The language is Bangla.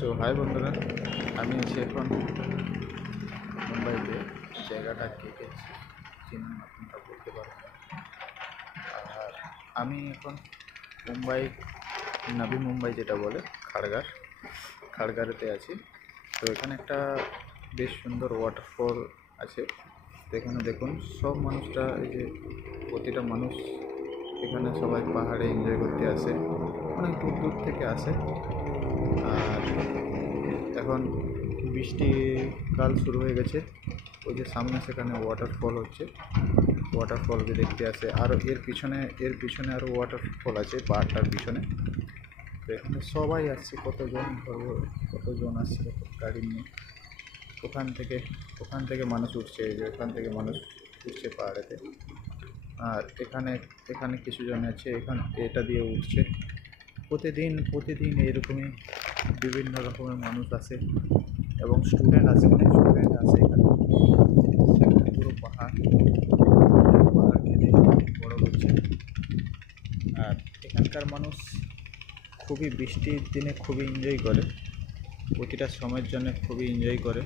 সো হাই বন্ধুরা, আমি আছি এখন মুম্বাইতে। জায়গাটা কে কে চিনেন আপনারা বলতে পারবেন। আর আমি এখন মুম্বাই, নবী মুম্বাই যেটা বলে খাড়গারেতে আছি। তো এখানে একটা বেশ সুন্দর ওয়াটারফল আছে। তো এখানে দেখুন সব মানুষরা, এই যে প্রতিটা মানুষ এখানে সবাই পাহাড়ে এনজয় করতে আসে, অনেক দূর দূর থেকে আসে। আর এখন বৃষ্টিকাল শুরু হয়ে গেছে। ওই যে সামনে সেখানে ওয়াটারফল হচ্ছে, ওয়াটারফলকে দেখতে আসে। আর এর পিছনে আরও ওয়াটারফল আছে পাহাড়টার পিছনে। তো এখানে সবাই আসছে, কতজন আসছে গাড়ি নিয়ে। ওখান থেকে মানুষ উঠছে, এই যে ওখান থেকে মানুষ উঠছে পাহাড়েতে। আর এখানে কিছু জন আছে, এটা দিয়ে উঠছে। প্রতিদিন এরকমই বিভিন্ন রকমের মানুষ আসে এবং স্টুডেন্ট আসে, অনেক স্টুডেন্ট আসে এখানে। সেখানে পুরো পাহাড়কে দেখে বড় হচ্ছে। আর এখানকার মানুষ খুবই বৃষ্টির দিনে খুবই এনজয় করে, প্রতিটা সময়ের জন্য খুবই এনজয় করে।